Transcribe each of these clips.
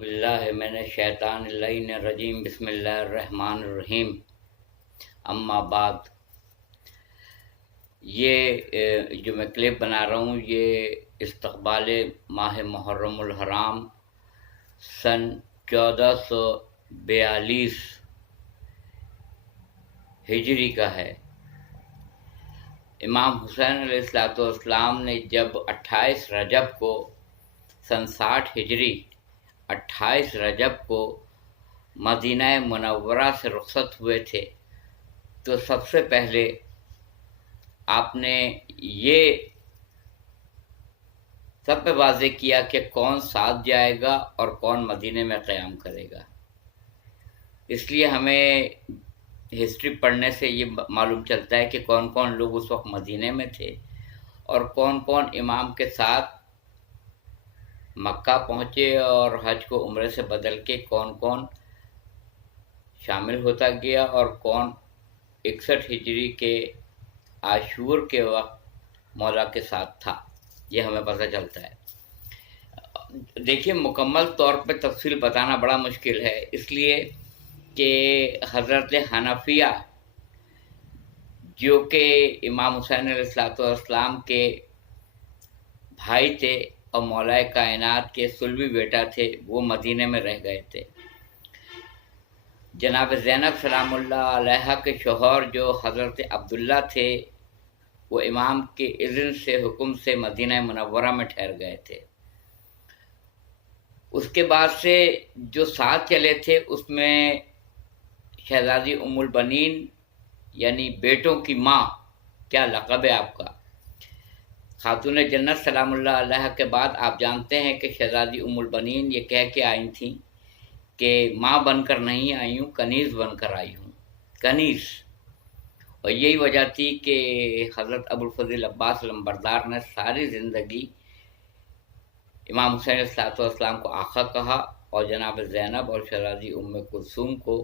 باللہ من الشیطان اللعین الرجیم بسم اللہ الرحمن الرحیم اما بعد یہ جو میں کلپ بنا رہا ہوں یہ استقبال ماہ محرم الحرام سن 1442 ہجری کا ہے۔ امام حسین علیہ السلام نے جب 28 رجب کو سن 60 ہجری 28 رجب کو مدینہ منورہ سے رخصت ہوئے تھے تو سب سے پہلے آپ نے یہ سب پہ واضح کیا کہ کون ساتھ جائے گا اور کون مدینے میں قیام کرے گا۔ اس لیے ہمیں ہسٹری پڑھنے سے یہ معلوم چلتا ہے کہ کون کون لوگ اس وقت مدینے میں تھے اور کون کون امام کے ساتھ مکہ پہنچے اور حج کو عمرے سے بدل کے کون کون شامل ہوتا گیا اور کون 61 ہجری کے عاشور کے وقت مولا کے ساتھ تھا، یہ ہمیں پتہ چلتا ہے۔ دیکھیے مکمل طور پہ تفصیل بتانا بڑا مشکل ہے، اس لیے کہ حضرت حنفیہ جو کہ امام حسین علیہ السلام کے بھائی تھے اور مولا کائنات کے صلبی بیٹا تھے، وہ مدینے میں رہ گئے تھے۔ جناب زینب سلام اللہ علیہا کے شوہر جو حضرت عبداللہ تھے وہ امام کے اذن سے حکم سے مدینہ منورہ میں ٹھہر گئے تھے۔ اس کے بعد سے جو ساتھ چلے تھے اس میں شہزادی ام البنین یعنی بیٹوں کی ماں، کیا لقب ہے آپ کا، خاتون جنت سلام اللہ علیہ کے بعد آپ جانتے ہیں کہ شہزادی ام البنین یہ کہہ کے آئی تھیں کہ ماں بن کر نہیں آئی ہوں، کنیز بن کر آئی ہوں، کنیز۔ اور یہی وجہ تھی کہ حضرت ابوالفضل عباس لمبردار نے ساری زندگی امام حسین علیہ السلام کو آقا کہا اور جناب زینب اور شہزادی ام کلثوم کو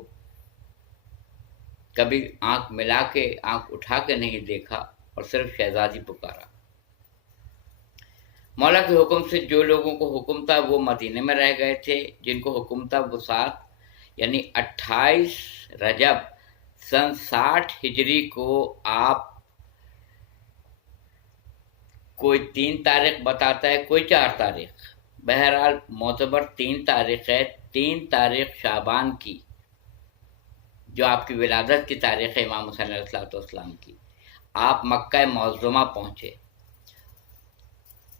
کبھی آنکھ ملا کے آنکھ اٹھا کے نہیں دیکھا اور صرف شہزادی پکارا۔ مولا کے حکم سے جو لوگوں کو حکم تھا وہ مدینے میں رہ گئے تھے، جن کو حکم تھا وہ ساتھ، یعنی 28 رجب سن 60 ہجری کو آپ کوئی 3 تاریخ بتاتا ہے، کوئی 4 تاریخ، بہرحال معتبر 3 تاریخ ہے، 3 تاریخ شعبان کی جو آپ کی ولادت کی تاریخ ہے امام حسین علیہ السلام کی، آپ مکہ معظمہ پہنچے۔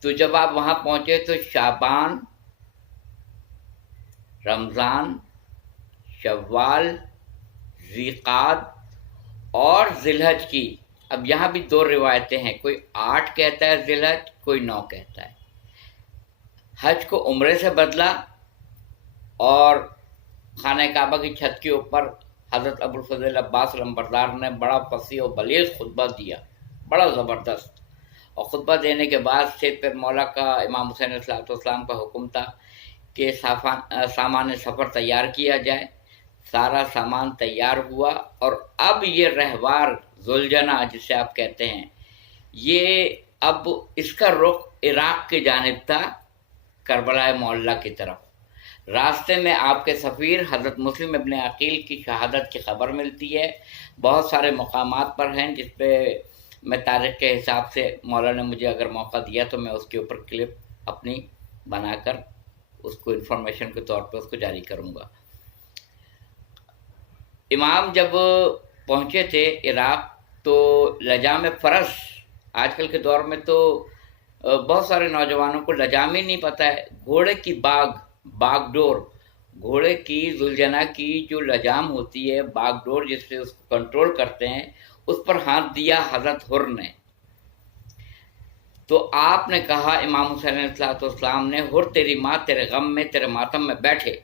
تو جب آپ وہاں پہنچے تو شعبان، رمضان، شوال، ذیقعد اور ذی الحج کی، اب یہاں بھی 2 روایتیں ہیں، کوئی 8 کہتا ہے ذی الحج، کوئی 9 کہتا ہے۔ حج کو عمرے سے بدلا اور خانہ کعبہ کی چھت کے اوپر حضرت ابوالفضل عباس لمبردار نے بڑا فصیح و بلیغ خطبہ دیا، بڑا زبردست، اور خطبہ دینے کے بعد سے پھر مولا کا امام حسین علیہ السلام کا حکم تھا کہ سامان سفر تیار کیا جائے۔ سارا سامان تیار ہوا اور اب یہ رہوار ذوالجنہ جسے آپ کہتے ہیں، یہ اب اس کا رخ عراق کی جانب تھا، کربلا معلیٰ کی طرف۔ راستے میں آپ کے سفیر حضرت مسلم ابن عقیل کی شہادت کی خبر ملتی ہے، بہت سارے مقامات پر ہیں جس پہ میں تاریخ کے حساب سے مولا نے مجھے اگر موقع دیا تو میں اس کے اوپر کلپ اپنی بنا کر اس کو انفارمیشن کے طور پہ اس کو جاری کروں گا۔ امام جب پہنچے تھے عراق تو لجام فرس، آج کل کے دور میں تو بہت سارے نوجوانوں کو لجام ہی نہیں پتہ ہے، گھوڑے کی باغ ڈور، گھوڑے کی ذوالجنہ کی جو لجام ہوتی ہے، باغ ڈور جس سے اس کو کنٹرول کرتے ہیں، اس پر ہاتھ دیا حضرت حر نے۔ تو آپ نے کہا امام حسین علیہ السلام نے، حر تیری ماں تیرے غم میں تیرے ماتم میں بیٹھے۔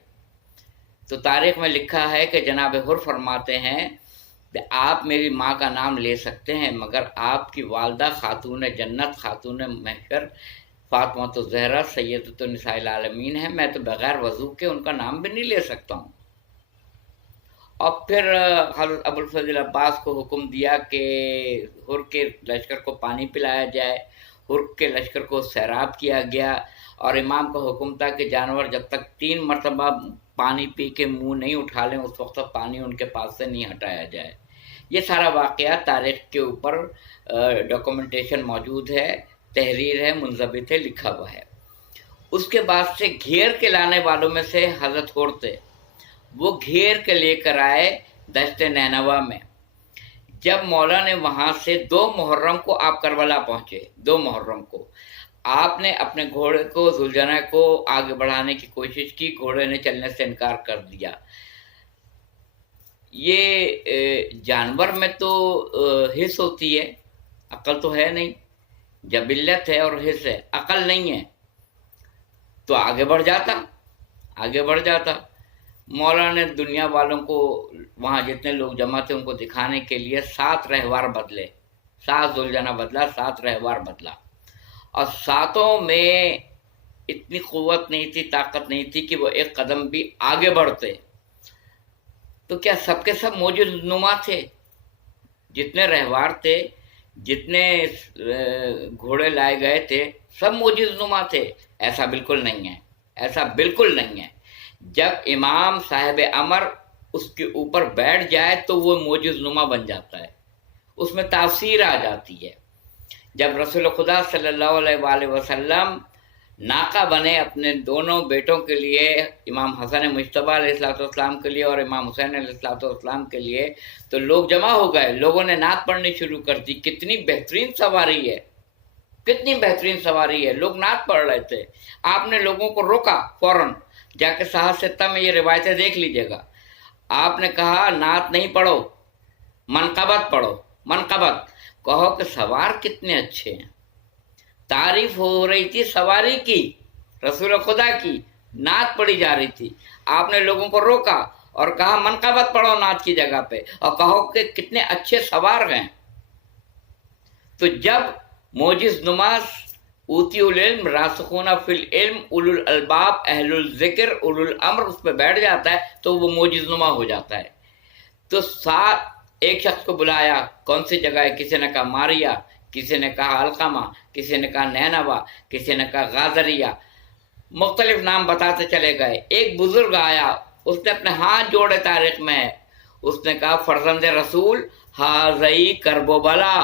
تو تاریخ میں لکھا ہے کہ جناب حر فرماتے ہیں کہ آپ میری ماں کا نام لے سکتے ہیں مگر آپ کی والدہ خاتون جنت، خاتون محشر فاطمہ الزہرا سیدۃ النساء العالمین ہے، میں تو بغیر وضو کے ان کا نام بھی نہیں لے سکتا ہوں۔ اور پھر حضرت ابوالفضل عباس کو حکم دیا کہ حر کے لشکر کو پانی پلایا جائے، حر کے لشکر کو سیراب کیا گیا اور امام کا حکم تھا کہ جانور جب تک 3 مرتبہ پانی پی کے منہ نہیں اٹھا لیں اس وقت تک پانی ان کے پاس سے نہیں ہٹایا جائے۔ یہ سارا واقعہ تاریخ کے اوپر ڈاکومنٹیشن موجود ہے، تحریر ہے، منضبط ہے، لکھا ہوا ہے۔ اس کے بعد سے گھیر کے لانے والوں میں سے حضرت حر تھے، وہ گھیر کے لے کر آئے دشت نینوا میں۔ جب مولا نے وہاں سے 2 محرم کو آپ کربلا پہنچے، 2 محرم کو آپ نے اپنے گھوڑے کو ذوالجناح کو آگے بڑھانے کی کوشش کی، گھوڑے نے چلنے سے انکار کر دیا۔ یہ جانور میں تو حس ہوتی ہے، عقل تو ہے نہیں، جبلت ہے اور حس ہے، عقل نہیں ہے، تو آگے بڑھ جاتا۔ مولا نے دنیا والوں کو، وہاں جتنے لوگ جمع تھے ان کو دکھانے کے لیے 7 رہوار بدلے، 7 ذوالجناح بدلا، 7 رہوار بدلا، اور 7 میں اتنی قوت نہیں تھی، طاقت نہیں تھی کہ وہ ایک قدم بھی آگے بڑھتے۔ تو کیا سب کے سب موجز نما تھے؟ جتنے رہوار تھے، جتنے گھوڑے لائے گئے تھے، سب موجز نما تھے؟ ایسا بالکل نہیں ہے۔ جب امام صاحب امر اس کے اوپر بیٹھ جائے تو وہ موجز نما بن جاتا ہے، اس میں تاثیر آ جاتی ہے۔ جب رسول خدا صلی اللہ علیہ وآلہ وسلم ناقہ بنے اپنے دونوں بیٹوں کے لیے، امام حسن مجتبیٰ علیہ السلام کے لیے اور امام حسین علیہ السلام کے لیے، تو لوگ جمع ہو گئے، لوگوں نے نعت پڑھنی شروع کر دی۔ کتنی بہترین سواری ہے، لوگ نعت پڑھ رہے تھے۔ آپ نے لوگوں کو روکا، فوراً جا کے صحاح ستہ میں یہ روایتیں دیکھ لیجیے گا۔ آپ نے کہا نعت نہیں پڑھو، منقبت پڑھو، منقبت کہو کہ سوار کتنے اچھے ہیں۔ تعریف ہو رہی تھی سواری کی، رسول خدا کی، نعت پڑھی جا رہی تھی۔ آپ نے لوگوں کو روکا اور کہا منقبت پڑھو نعت کی جگہ پہ، اور کہو کہ کتنے اچھے سوار ہیں۔ تو جب موجز نماز اوتی العلم راسخون فی العلم اولو الالباب اہل الذکر اولو الامر اس پہ بیٹھ جاتا ہے تو وہ موجز نما ہو جاتا ہے۔ تو ایک شخص کو بلایا، کون سی جگہ ہے؟ کسی نے کہا ماریا، کسی نے کہا القمہ، کسی نے کہا نینوا، کسی نے کہا غازریہ، مختلف نام بتاتے چلے گئے۔ ایک بزرگ آیا، اس نے اپنے ہاتھ جوڑے، تاریخ میں اس نے کہا فرزند رسول ہاذئی کرب و بلا،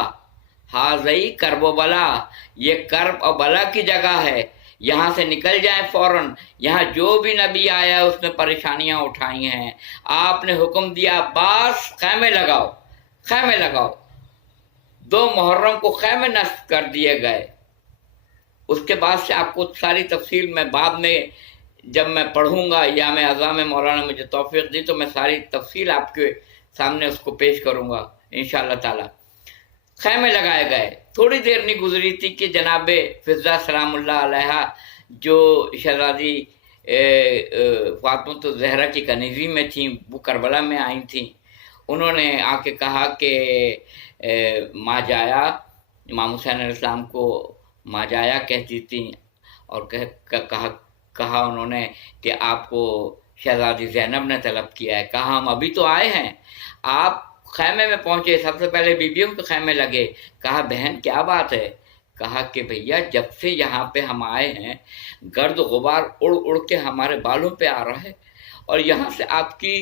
ہاذئی کرب و بلا، یہ کرب اور بلا کی جگہ ہے، یہاں سے نکل جائیں فوراً۔ یہاں جو بھی نبی آیا اس نے پریشانیاں اٹھائی ہیں۔ آپ نے حکم دیا عباس خیمے لگاؤ، 2 محرم کو خیمے نصب کر دیے گئے۔ اس کے بعد سے آپ کو ساری تفصیل میں بعد میں جب میں پڑھوں گا، یا میں اعضاء میں مولانا مجھے توفیق دی تو میں ساری تفصیل آپ کے سامنے اس کو پیش کروں گا انشاءاللہ تعالی۔ خیمے لگائے گئے، تھوڑی دیر نہیں گزری تھی کہ جناب فضہ سلام اللہ علیہا جو شہزادی فاطمہ الزہرا کی کنیزی میں تھیں، وہ کربلا میں آئی تھیں، انہوں نے آ کے کہا کہ ماں جایا، امام حسین علیہ السلام کو ماں جایا کہتی تھیں، اور کہا انہوں نے کہ آپ کو شہزادی زینب نے طلب کیا ہے۔ کہا ہم ابھی تو آئے ہیں، آپ خیمے میں پہنچے، سب سے پہلے بیویوں کے خیمے لگے۔ کہا بہن کیا بات ہے؟ کہا کہ بھیا جب سے یہاں پہ ہم آئے ہیں گرد غبار اڑ کے ہمارے بالوں پہ آ رہا ہے، اور یہاں سے آپ کی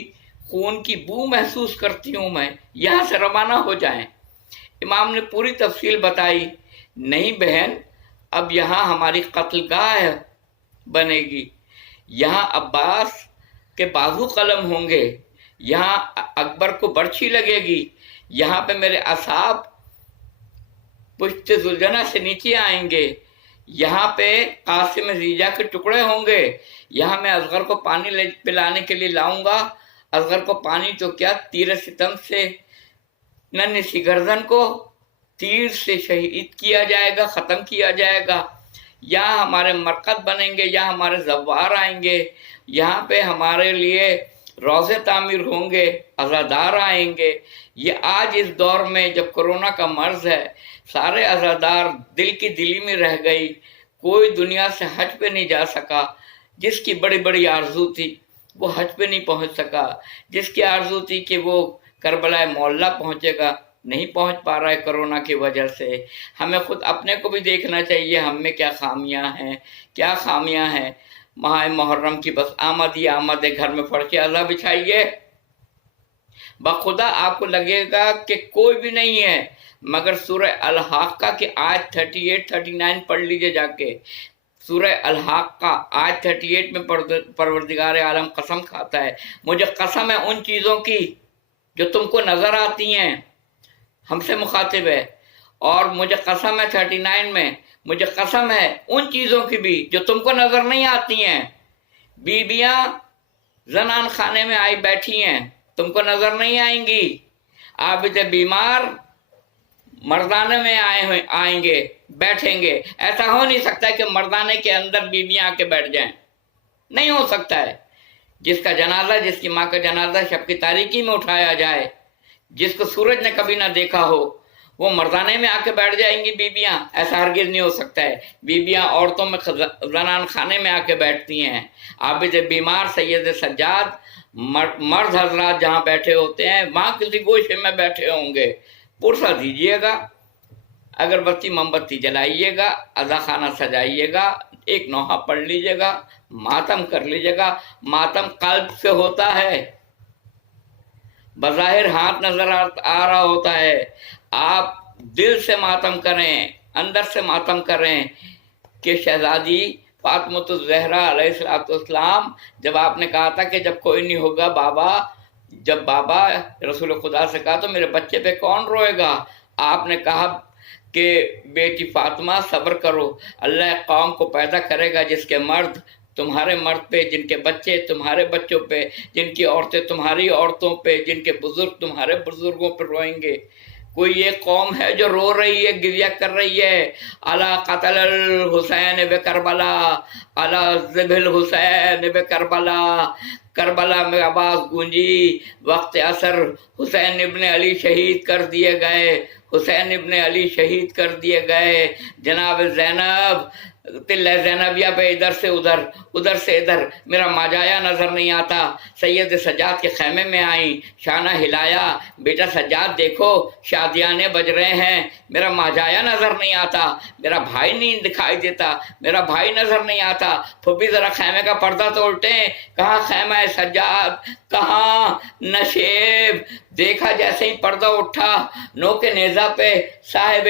خون کی بو محسوس کرتی ہوں میں، یہاں سے روانہ ہو جائیں۔ امام نے پوری تفصیل بتائی، نہیں بہن اب یہاں ہماری قتل گاہ بنے گی، یہاں عباس کے بازو قلم ہوں گے، یہاں اکبر کو برچھی لگے گی، یہاں پہ میرے اصحاب پشت ذوالجناح سے نیچے آئیں گے، یہاں پہ قاسم زیجا کے ٹکڑے ہوں گے، یہاں میں اصغر کو پانی پلانے کے لیے لاؤں گا، اصغر کو پانی تو کیا تیر ستم سے ننھی سی گردن کو تیر سے شہید کیا جائے گا، ختم کیا جائے گا۔ یہاں ہمارے مرقد بنیں گے، یہاں ہمارے زوار آئیں گے، یہاں پہ ہمارے لیے روضے تعمیر ہوں گے، عزادار آئیں گے۔ یہ آج اس دور میں جب کرونا کا مرض ہے، سارے عزادار دل کی دلی میں رہ گئی، کوئی دنیا سے حج پہ نہیں جا سکا، جس کی بڑی بڑی آرزو تھی وہ حج پہ نہیں پہنچ سکا، جس کی آرزو تھی کہ وہ کربلا معلیٰ پہنچے گا نہیں پہنچ پا رہا ہے کورونا کی وجہ سے۔ ہمیں خود اپنے کو بھی دیکھنا چاہیے ہم میں کیا خامیاں ہیں۔ ماہ محرم کی بس آمد ہی آمد ہے، گھر میں فرش اعلیٰ بچھائیے، بخدا آپ کو لگے گا کہ کوئی بھی نہیں ہے، مگر سورہ الحاقہ کی آیت 38 39 پڑھ لیجئے جا کے۔ سورہ الحاقہ آیت 38 میں پروردگار عالم قسم کھاتا ہے، مجھے قسم ہے ان چیزوں کی جو تم کو نظر آتی ہیں، ہم سے مخاطب ہے، اور مجھے قسم ہے 39 میں، مجھے قسم ہے ان چیزوں کی بھی جو تم کو نظر نہیں آتی ہیں۔ بیویاں زنان خانے میں آئی بیٹھی ہیں، تم کو نظر نہیں آئیں گی۔ عابد بیمار مردانے میں آئیں گے، بیٹھیں گے۔ ایسا ہو نہیں سکتا ہے کہ مردانے کے اندر بیویاں آ کے بیٹھ جائیں، نہیں ہو سکتا ہے۔ جس کا جنازہ، جس کی ماں کا جنازہ شب کی تاریکی میں اٹھایا جائے، جس کو سورج نے کبھی نہ دیکھا ہو، وہ مردانے میں آ کے بیٹھ جائیں گی بیویاں؟ ایسا ہرگز نہیں ہو سکتا ہے۔ بیویاں عورتوں میں زنان خانے میں آ کے بیٹھتی ہیں۔ عابد بیمار سید سجاد مرد حضرات جہاں بیٹھے ہوتے ہیں وہاں کسی گوشے میں بیٹھے ہوں گے، پرسہ دیجیے گا، اگربتی موم بتی جلائیے گا، عزا خانہ سجائیے گا، ایک نوحہ پڑھ لیجیے گا، ماتم کر لیجیے گا۔ ماتم قلب سے ہوتا ہے، بظاہر ہاتھ نظر آ رہا ہوتا ہے، آپ دل سے ماتم کریں، اندر سے ماتم کریں کہ شہزادی فاطمۃ الزہرا علیہ السلام، جب آپ نے کہا تھا کہ جب کوئی نہیں ہوگا بابا، جب بابا رسول خدا سے کہا تو میرے بچے پہ کون روئے گا، آپ نے کہا کہ بیٹی فاطمہ صبر کرو، اللہ قوم کو پیدا کرے گا جس کے مرد تمہارے مرد پہ، جن کے بچے تمہارے بچوں پہ، جن کی عورتیں تمہاری عورتوں پہ، جن کے بزرگ تمہارے بزرگوں پہ روئیں گے۔ کوئی یہ قوم ہے جو رو رہی ہے، گریہ کر رہی ہے، الا قتل الحسین بکربلا، الا ذبح الحسین بکربلا، کربلا میں آواز گونجی، وقت عصر حسین ابن علی شہید کر دیے گئے، حسین ابن علی شہید کر دیے گئے۔ جناب زینب تلہ زینبیہ پہ ادھر سے ادھر، ادھر سے ادھر، میرا ماجایا نظر نہیں آتا۔ سید سجاد کے خیمے میں آئیں، شانہ ہلایا، بیٹا سجاد دیکھو شادیانے بج رہے ہیں، میرا ماجایا نظر نہیں آتا، میرا بھائی نہیں دکھائی دیتا، میرا بھائی نظر نہیں آتا۔ پھوپھی ذرا خیمے کا پردہ تو الٹیں، کہاں خیمہ ہے سجاد، کہاں نشیب؟ دیکھا جیسے ہی پردہ اٹھا، نو کے نیزہ پہ صاحب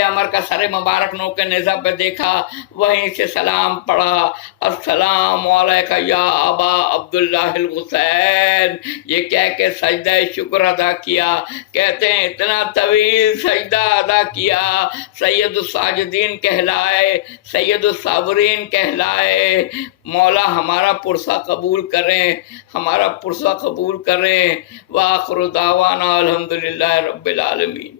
عمر کا سر مبارک نو کے نیزہ پہ دیکھا، وہیں سے سلام پڑھا، السلام علیکہ یا ابا عبداللہ الحسین، یہ کہہ کے سجدہ شکر ادا کیا۔ کہتے ہیں اتنا طویل سجدہ ادا کیا، سید الساجدین کہلائے، سید الصابرین کہلائے۔ مولا ہمارا پرسہ قبول کریں، ہمارا پرسہ قبول کریں۔ وآخر دعوانا الحمدللہ رب العالمین۔